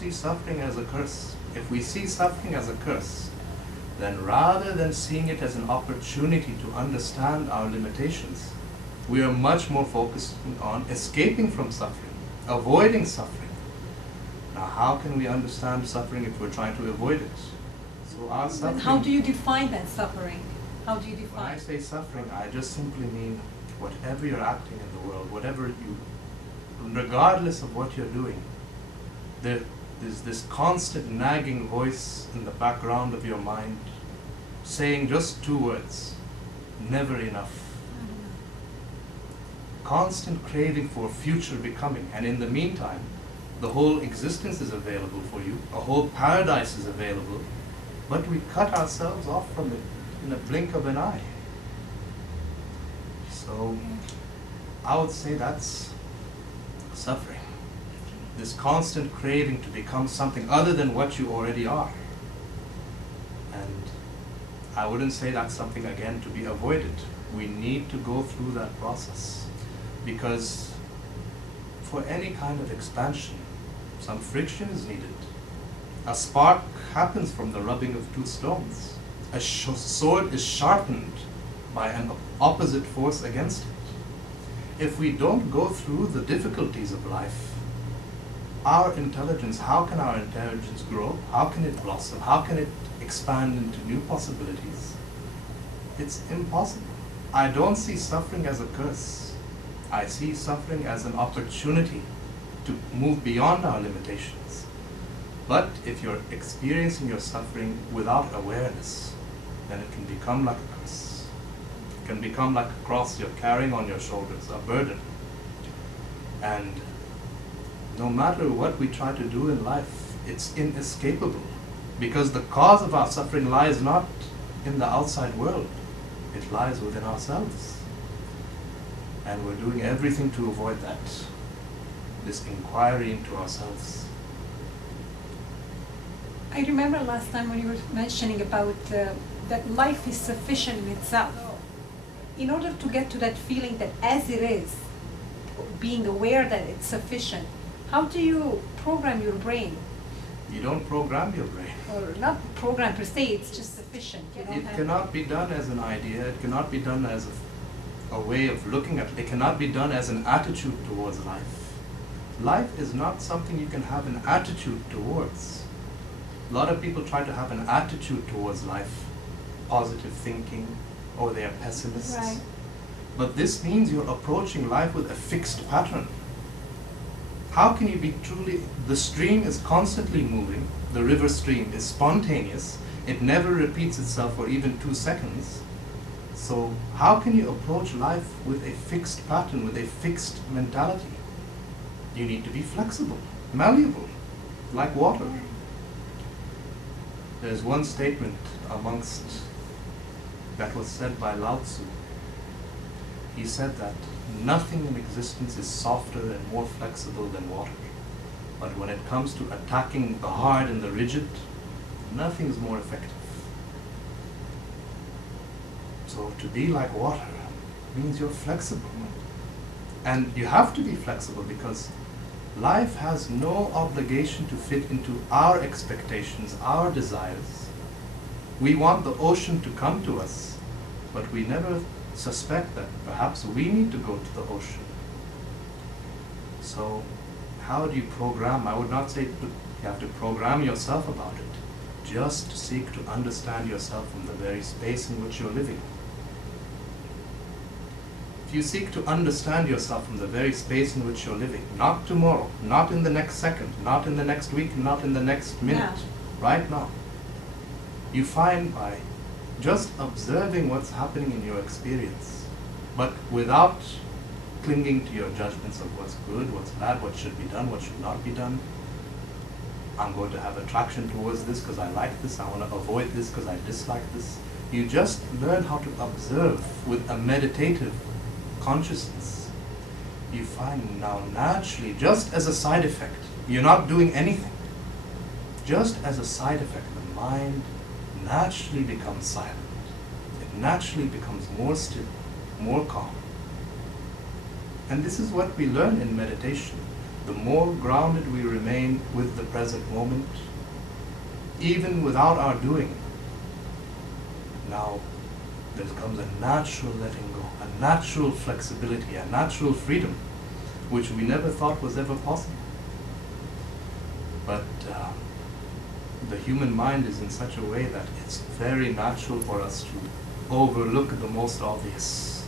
see suffering as a curse. If we see suffering as a curse, then rather than seeing it as an opportunity to understand our limitations, we are much more focused on escaping from suffering, avoiding suffering. Now, how can we understand suffering if we're trying to avoid it? So our suffering... How do you define that suffering? How do you define? When I say suffering, I just simply mean whatever you're acting in the world, whatever you, regardless of what you're doing, there's this constant nagging voice in the background of your mind saying just two words: never enough. Constant craving for future becoming, and in the meantime, the whole existence is available for you, a whole paradise is available, but we cut ourselves off from it in a blink of an eye. So, I would say that's suffering. This constant craving to become something other than what you already are. And I wouldn't say that's something, again, to be avoided. We need to go through that process, because for any kind of expansion, some friction is needed. A spark happens from the rubbing of two stones. A sword is sharpened by an opposite force against it. If we don't go through the difficulties of life, how can our intelligence grow? How can it blossom? How can it expand into new possibilities? It's impossible. I don't see suffering as a curse. I see suffering as an opportunity to move beyond our limitations. But if you're experiencing your suffering without awareness, then it can become like a curse. It can become like a cross you're carrying on your shoulders, a burden. And no matter what we try to do in life, it's inescapable, because the cause of our suffering lies not in the outside world, it lies within ourselves. And we're doing everything to avoid that, this inquiry into ourselves. I remember last time when you were mentioning about that life is sufficient in itself. In order to get to that feeling that as it is, being aware that it's sufficient, how do you program your brain? You don't program your brain. Or not program per se, it's just sufficient. It cannot be done as an idea, it cannot be done as a way of looking at it. It cannot be done as an attitude towards life. Life is not something you can have an attitude towards. A lot of people try to have an attitude towards life, positive thinking, or they are pessimists. Right. But this means you're approaching life with a fixed pattern. How can you be truly, the stream is constantly moving, the river stream is spontaneous, it never repeats itself for even 2 seconds. So how can you approach life with a fixed pattern, with a fixed mentality? You need to be flexible, malleable, like water. There's one statement amongst that was said by Lao Tzu. He said that nothing in existence is softer and more flexible than water. But when it comes to attacking the hard and the rigid, nothing is more effective. So to be like water means you're flexible. And you have to be flexible because life has no obligation to fit into our expectations, our desires. We want the ocean to come to us, but we never suspect that perhaps we need to go to the ocean. So how do you program? I would not say you have to program yourself about it. Just seek to understand yourself from the very space in which you're living. If you seek to understand yourself from the very space in which you're living, not tomorrow, not in the next second, not in the next week, not in the next minute, right now, you find by just observing what's happening in your experience, but without clinging to your judgments of what's good, what's bad, what should be done, what should not be done. I'm going to have attraction towards this because I like this, I want to avoid this because I dislike this. You just learn how to observe with a meditative consciousness. You find now naturally, just as a side effect, you're not doing anything. Just as a side effect, the mind naturally becomes silent. It naturally becomes more still, more calm. And this is what we learn in meditation. the more grounded we remain with the present moment, even without our doing, now there comes a natural letting go, a natural flexibility, a natural freedom, which we never thought was ever possible. But the human mind is in such a way that it's very natural for us to overlook the most obvious.